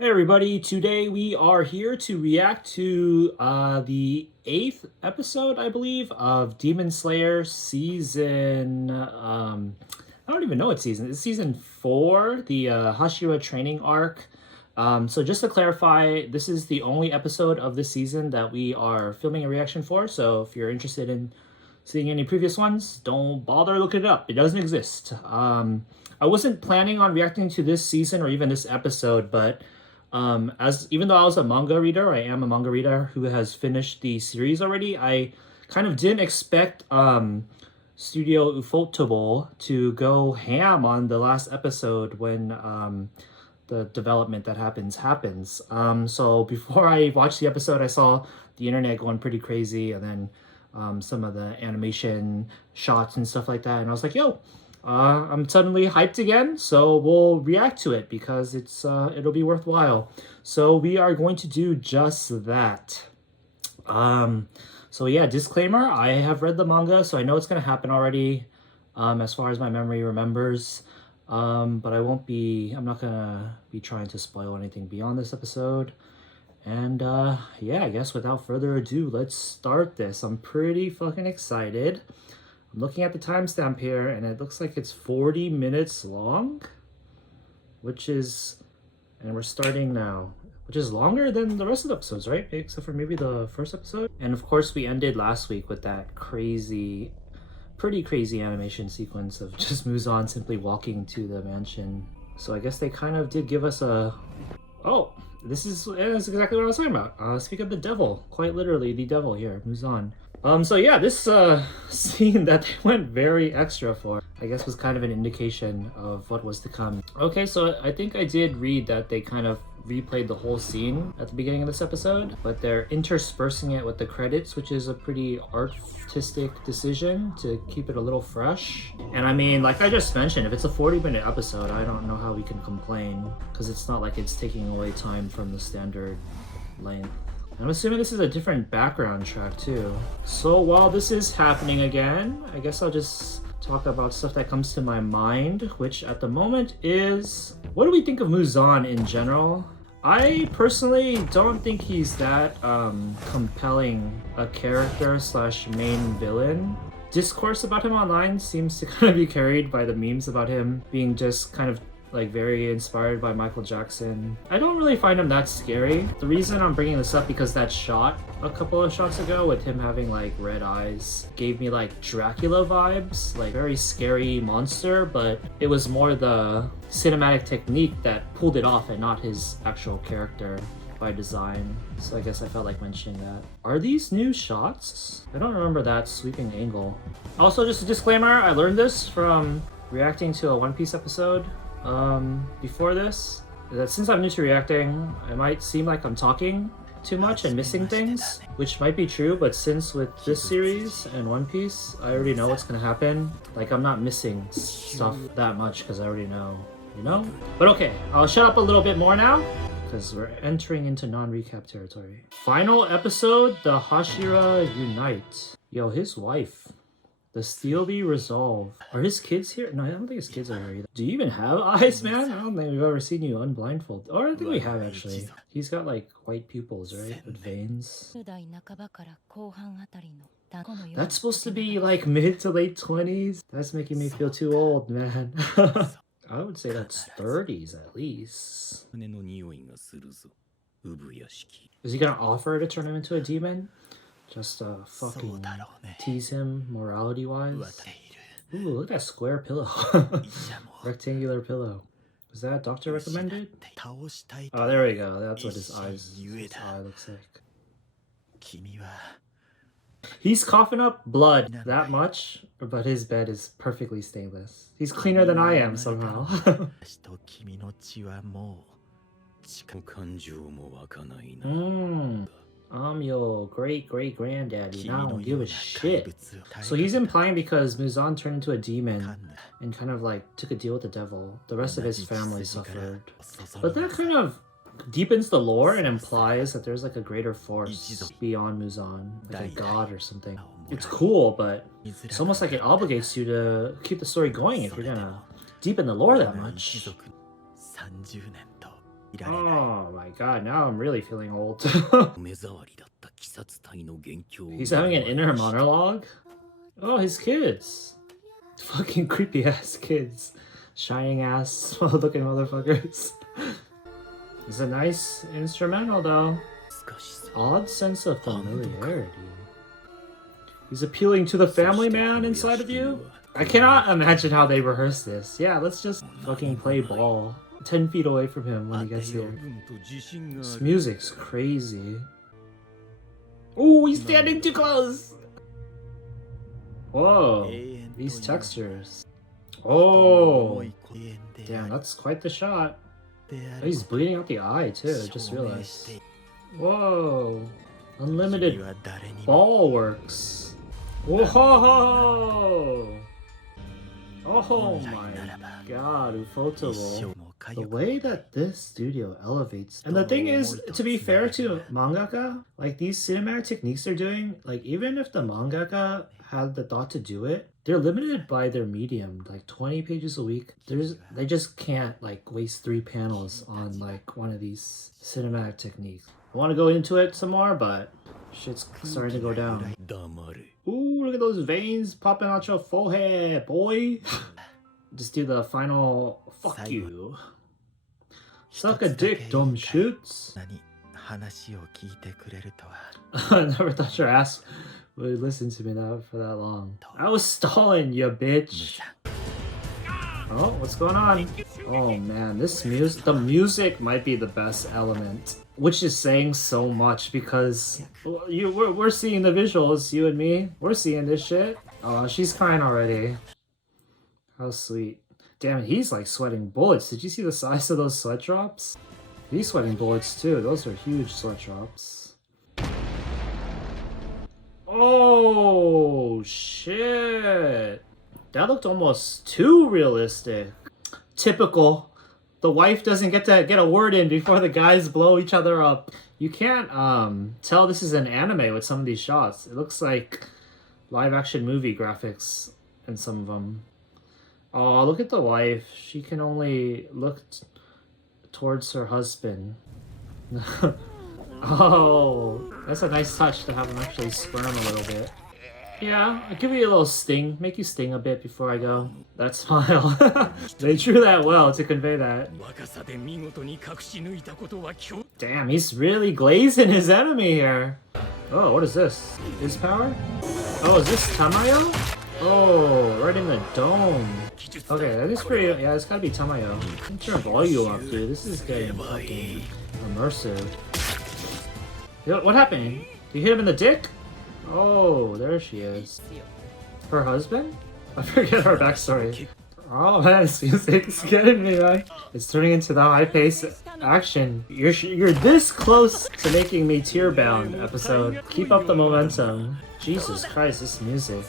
Hey everybody, today we are here to react to the 8th episode, I believe, of Demon Slayer season, I don't even know what season, it's season 4, the Hashira training arc. So just to clarify, this is the only episode of this season that we are filming a reaction for, so if you're interested in seeing any previous ones, don't bother looking it up, it doesn't exist. I wasn't planning on reacting to this season or even this episode, but as even though I was a manga reader, I am a manga reader who has finished the series already. I kind of didn't expect Studio Ufotable to go ham on the last episode when the development that happens. So before I watched the episode, I saw the internet going pretty crazy, and then some of the animation shots and stuff like that, and I was like, yo, I'm suddenly hyped again, so we'll react to it because it'll be worthwhile. So we are going to do just that. So yeah, disclaimer, I have read the manga, so I know it's gonna happen already, as far as my memory remembers. But I'm not gonna be trying to spoil anything beyond this episode. And yeah, I guess without further ado, let's start this. I'm pretty fucking excited. I'm looking at the timestamp here, and it looks like it's 40 minutes long, and we're starting now, which is longer than the rest of the episodes, right? Except for maybe the first episode. And of course, we ended last week with that pretty crazy animation sequence of just Muzan simply walking to the mansion. So I guess they kind of did give us oh, that's exactly what I was talking about. Speak of the devil, quite literally the devil here, Muzan. So yeah, this scene that they went very extra for, I guess, was kind of an indication of what was to come. Okay, so I think I did read that they kind of replayed the whole scene at the beginning of this episode, but they're interspersing it with the credits, which is a pretty artistic decision to keep it a little fresh. And I mean, like I just mentioned, if it's a 40-minute episode, I don't know how we can complain, because it's not like it's taking away time from the standard length. I'm assuming this is a different background track too. So while this is happening again, I guess I'll just talk about stuff that comes to my mind, which at the moment is, what do we think of Muzan in general? I personally don't think he's that compelling a character slash main villain. Discourse about him online seems to kind of be carried by the memes about him being just kind of like very inspired by Michael Jackson. I don't really find him that scary. The reason I'm bringing this up because that shot a couple of shots ago with him having like red eyes gave me like Dracula vibes, like very scary monster, but it was more the cinematic technique that pulled it off and not his actual character by design. So I guess I felt like mentioning that. Are these new shots? I don't remember that sweeping angle. Also, just a disclaimer, I learned this from reacting to a One Piece episode before this, that since I'm new to reacting, I might seem like I'm talking too much and missing things, which might be true, but since with this series and One Piece, I already know what's gonna happen. Like, I'm not missing stuff that much because I already know, you know? But okay, I'll shut up a little bit more now, because we're entering into non-recap territory. Final episode, the Hashira unite. Yo, his wife. The steely resolve. Are his kids here? No, I don't think his kids are here either. Do you even have eyes, man? I don't think we've ever seen you unblindfold. Or I think we have, actually. He's got like white pupils, right? With veins. That's supposed to be like mid to late 20s. That's making me feel too old, man. I would say that's 30s at least. Is he gonna offer to turn him into a demon? Just fucking tease him morality-wise. Ooh, look at that square pillow. Rectangular pillow. Was that doctor recommended? Oh, there we go. That's what his eye looks like. He's coughing up blood that much, but his bed is perfectly stainless. He's cleaner than I am somehow. I'm your great-great-granddaddy, and I don't give a shit. So he's implying because Muzan turned into a demon and kind of like took a deal with the devil, the rest of his family suffered. But that kind of deepens the lore and implies that there's like a greater force beyond Muzan, like a god or something. It's cool, but it's almost like it obligates you to keep the story going if you're gonna deepen the lore that much. Oh my god, now I'm really feeling old. He's having an inner monologue? Oh, his kids. Fucking creepy ass kids. Shining ass looking motherfuckers. It's a nice instrumental though. Odd sense of familiarity. He's appealing to the family man inside of you? I cannot imagine how they rehearse this. Yeah, let's just fucking play ball 10 feet away from him when he gets here. This music's crazy. Oh, he's standing too close! Whoa, these textures. Oh, damn, that's quite the shot. Oh, he's bleeding out the eye too, I just realized. Whoa, unlimited ball works. Whoa! Oh my god, Ufotable. The way that this studio elevates. And the thing is, to be fair to mangaka, like these cinematic techniques they're doing, like even if the mangaka had the thought to do it, they're limited by their medium, like 20 pages a week. They just can't like waste 3 panels on like one of these cinematic techniques. I want to go into it some more, but shit's starting to go down. Ooh, look at those veins popping out your forehead, boy. Just do the final fuck you. Suck a dick, dumb shoots. I never thought your ass would listen to me for that long. I was stalling, you bitch. Oh, what's going on? Oh man, the music might be the best element. Which is saying so much because we're seeing the visuals, you and me. We're seeing this shit. Oh, she's crying already. How sweet. Damn it, he's like sweating bullets. Did you see the size of those sweat drops? He's sweating bullets too. Those are huge sweat drops. Oh, shit. That looked almost too realistic. Typical. The wife doesn't get to get a word in before the guys blow each other up. You can't tell this is an anime with some of these shots. It looks like live action movie graphics in some of them. Oh, look at the wife. She can only look towards her husband. Oh, that's a nice touch to have him actually squirm a little bit. Yeah, I'll give you a little sting. Make you sting a bit before I go. That smile. They drew that well to convey that. Damn, he's really glazing his enemy here. Oh, what is this? His power? Oh, is this Tamayo? Oh, right in the dome. Okay, that is pretty... Yeah, it's gotta be Tamayo. Turn volume up, dude. This is getting fucking immersive. What happened? Did you hit him in the dick? Oh, there she is. Her husband? I forget her backstory. Oh man, this music's getting me, man. It's turning into the high-paced action. You're this close to making me tear-bound, episode. Keep up the momentum. Jesus Christ, this music.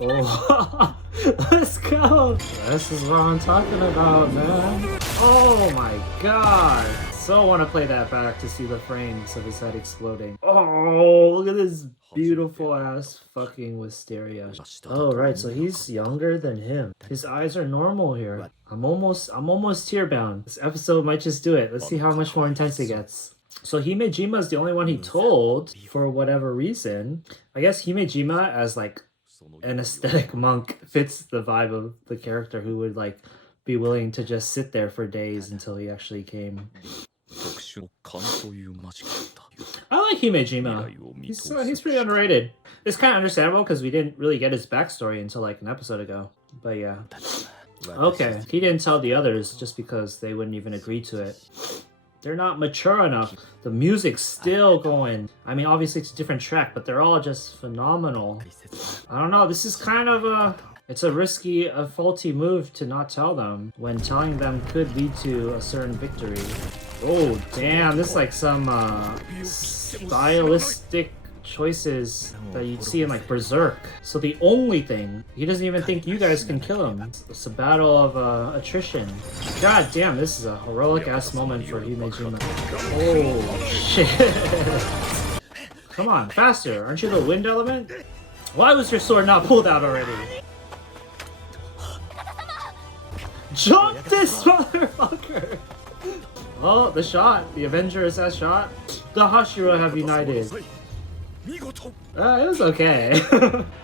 Oh, let's go. This is what I'm talking about, man. Oh my god. So want to play that back to see the frames of his head exploding. Oh, look at this beautiful ass fucking wisteria. Oh right, so he's younger than him. His eyes are normal here. I'm almost tear bound. This episode might just do it. Let's see how much more intense it gets. So Himejima is the only one he told for whatever reason. I guess Himejima as like an aesthetic monk fits the vibe of the character who would like be willing to just sit there for days until he actually came. I like Himejima. He's pretty underrated. It's kind of understandable because we didn't really get his backstory until like an episode ago. But yeah. Okay, he didn't tell the others just because they wouldn't even agree to it. They're not mature enough. The music's still going. I mean, obviously it's a different track, but they're all just phenomenal. I don't know, this is kind of it's a faulty move to not tell them, when telling them could lead to a certain victory. Oh, damn, this is like some stylistic choices that you'd see in like Berserk. So the only thing, he doesn't even think you guys can kill him. It's a battle of attrition. God damn, this is a heroic ass moment for Himejima. Oh shit. Come on, faster. Aren't you the wind element? Why was your sword not pulled out already? Jump this motherfucker! Oh, the shot. The Avenger SS shot. The Hashira have united. It was okay.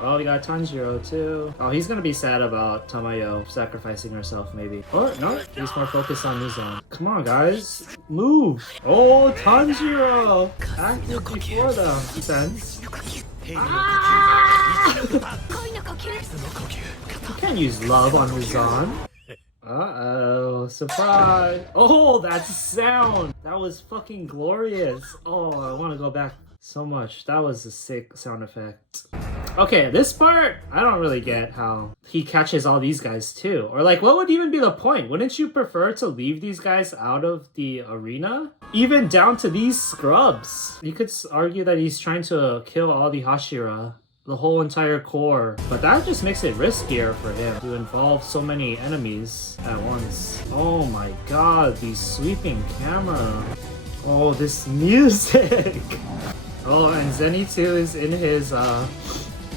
Oh, we got Tanjiro too. Oh, he's gonna be sad about Tamayo sacrificing herself, maybe. Or no, he's more focused on Muzan. Come on, guys, move! Oh, Tanjiro, active before them. Sense. Ah! You can't use love on Muzan. Uh-oh, surprise! Oh, that sound! That was fucking glorious. Oh, I want to go back so much. That was a sick sound effect. Okay, this part, I don't really get how he catches all these guys too. Or like, what would even be the point? Wouldn't you prefer to leave these guys out of the arena? Even down to these scrubs. You could argue that he's trying to kill all the Hashira, the whole entire core. But that just makes it riskier for him to involve so many enemies at once. Oh my god, the sweeping camera. Oh, this music. Oh, and Zenitsu is in his,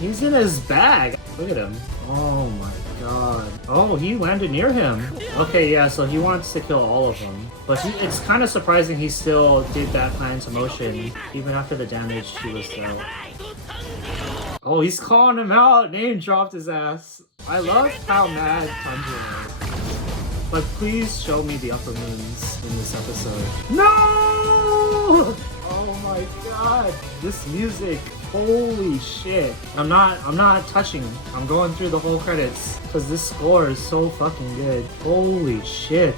he's in his bag. Look at him. Oh my god. Oh, he landed near him. Okay, yeah, so he wants to kill all of them. But it's kind of surprising he still did that plan into motion, even after the damage he was dealt. Oh, he's calling him out. Name dropped his ass. I love how mad Tanjiro is. But please show me the upper moons in this episode. No! Oh my god. This music. Holy shit. I'm not touching. I'm going through the whole credits because this score is so fucking good. Holy shit.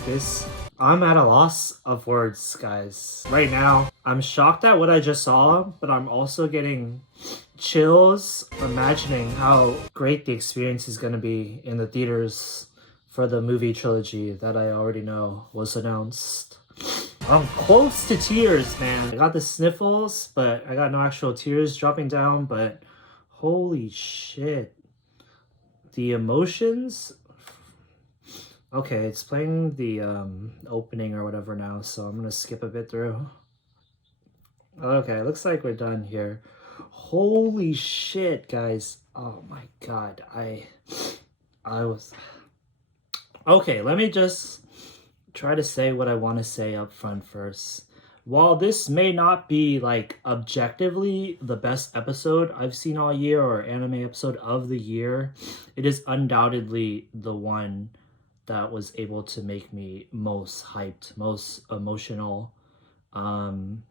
I'm at a loss of words, guys. Right now, I'm shocked at what I just saw, but I'm also getting chills imagining how great the experience is going to be in the theaters for the movie trilogy that I already know was announced. I'm close to tears, man. I got the sniffles, but I got no actual tears dropping down, but holy shit. The emotions. Okay, it's playing the opening or whatever now, so I'm gonna skip a bit through. Okay, looks like we're done here. Holy shit, guys. Oh my god. I was... Okay, let me just try to say what I want to say up front first. While this may not be like objectively the best episode I've seen all year or anime episode of the year, it is undoubtedly the one that was able to make me most hyped, most emotional. And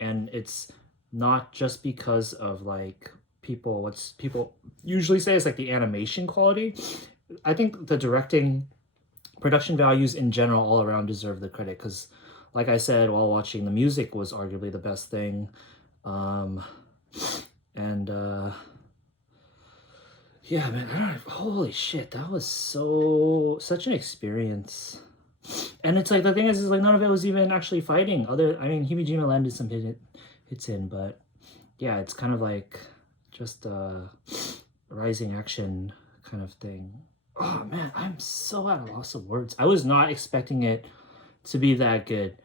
it's not just because of like what people usually say is like the animation quality. I think the directing, production values in general all around deserve the credit because, like I said while watching, the music was arguably the best thing. Yeah, man, holy shit, that was such an experience. And it's like, the thing is like none of it was even actually fighting. I mean, Himijima landed some hits in, but yeah, it's kind of like just a rising action kind of thing. Oh man, I'm so at a loss of words. I was not expecting it to be that good.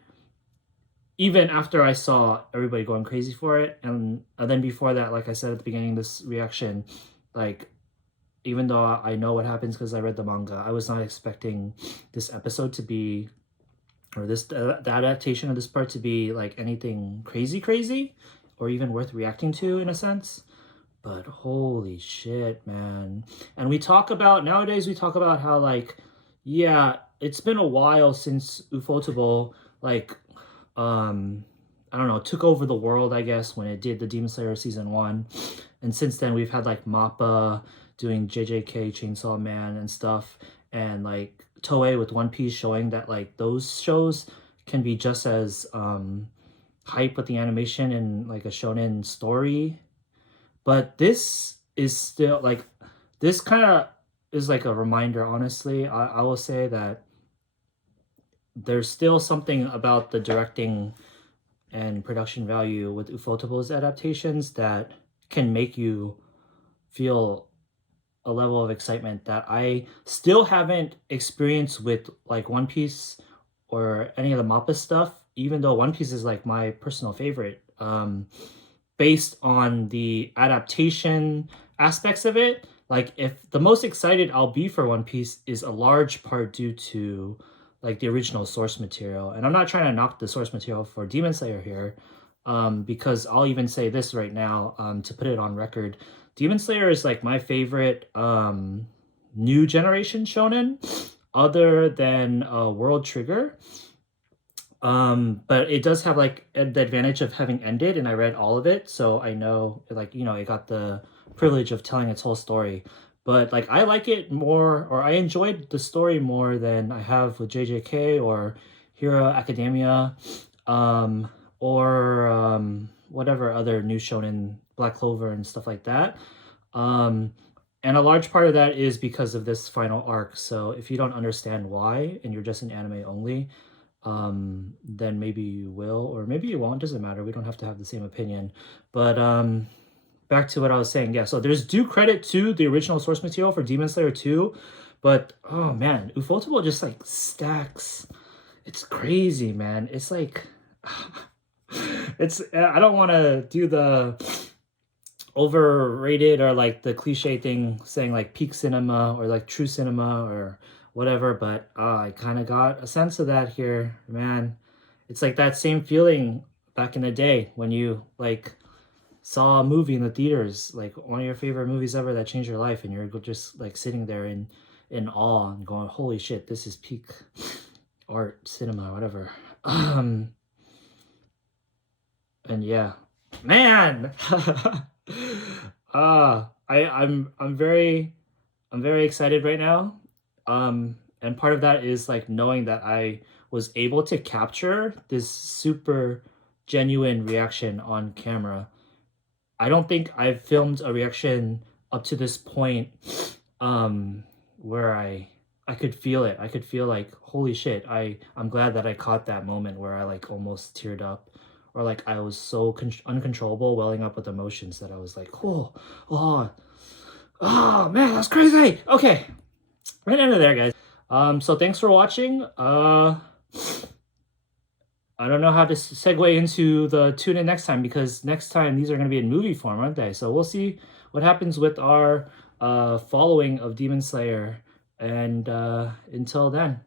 Even after I saw everybody going crazy for it, and then before that, like I said at the beginning of this reaction, like, even though I know what happens because I read the manga, I was not expecting this episode to be, or the adaptation of this part to be like anything crazy, or even worth reacting to in a sense. But holy shit, man. And nowadays we talk about how like, yeah, it's been a while since Ufotable, like, I don't know, took over the world, I guess, when it did the Demon Slayer season 1. And since then we've had like MAPPA doing JJK Chainsaw Man and stuff, and like Toei with One Piece showing that like those shows can be just as hype with the animation and like a shonen story. But this is still like, this kind of is like a reminder, honestly. I will say that there's still something about the directing and production value with Ufotable's adaptations that can make you feel a level of excitement that I still haven't experienced with like One Piece or any of the MAPPA stuff, even though One Piece is like my personal favorite. Based on the adaptation aspects of it, like if the most excited I'll be for One Piece is a large part due to like the original source material. And I'm not trying to knock the source material for Demon Slayer here, because I'll even say this right now, to put it on record. Demon Slayer is like my favorite new generation shonen, other than World Trigger. But it does have like the advantage of having ended, and I read all of it, so I know, like, you know, it got the privilege of telling its whole story. But like I like it more, or I enjoyed the story more than I have with JJK or Hero Academia, or whatever other new shonen, Black Clover and stuff like that. And a large part of that is because of this final arc. So if you don't understand why and you're just an anime only, then maybe you will, or maybe you won't. Doesn't matter. We don't have to have the same opinion. But back to what I was saying. Yeah, so there's due credit to the original source material for Demon Slayer 2, but oh man, Ufotable just like stacks. It's crazy, man. It's like it's, I don't want to do the overrated or like the cliche thing saying like peak cinema or like true cinema or whatever, but I kind of got a sense of that here, man. It's like that same feeling back in the day when you like saw a movie in the theaters, like one of your favorite movies ever that changed your life, and you're just like sitting there in awe and going, holy shit, this is peak art, cinema, whatever. And yeah, man. I'm very excited right now. And part of that is like knowing that I was able to capture this super genuine reaction on camera. I don't think I've filmed a reaction up to this point where I could feel it. I could feel like, holy shit, I'm glad that I caught that moment where I like almost teared up, or like I was so uncontrollable, welling up with emotions that I was like, oh man, that's crazy. Okay, right under there, guys. So thanks for watching. I don't know how to segue into the tune in next time, because next time these are going to be in movie form, aren't they? So we'll see what happens with our following of Demon Slayer. And until then,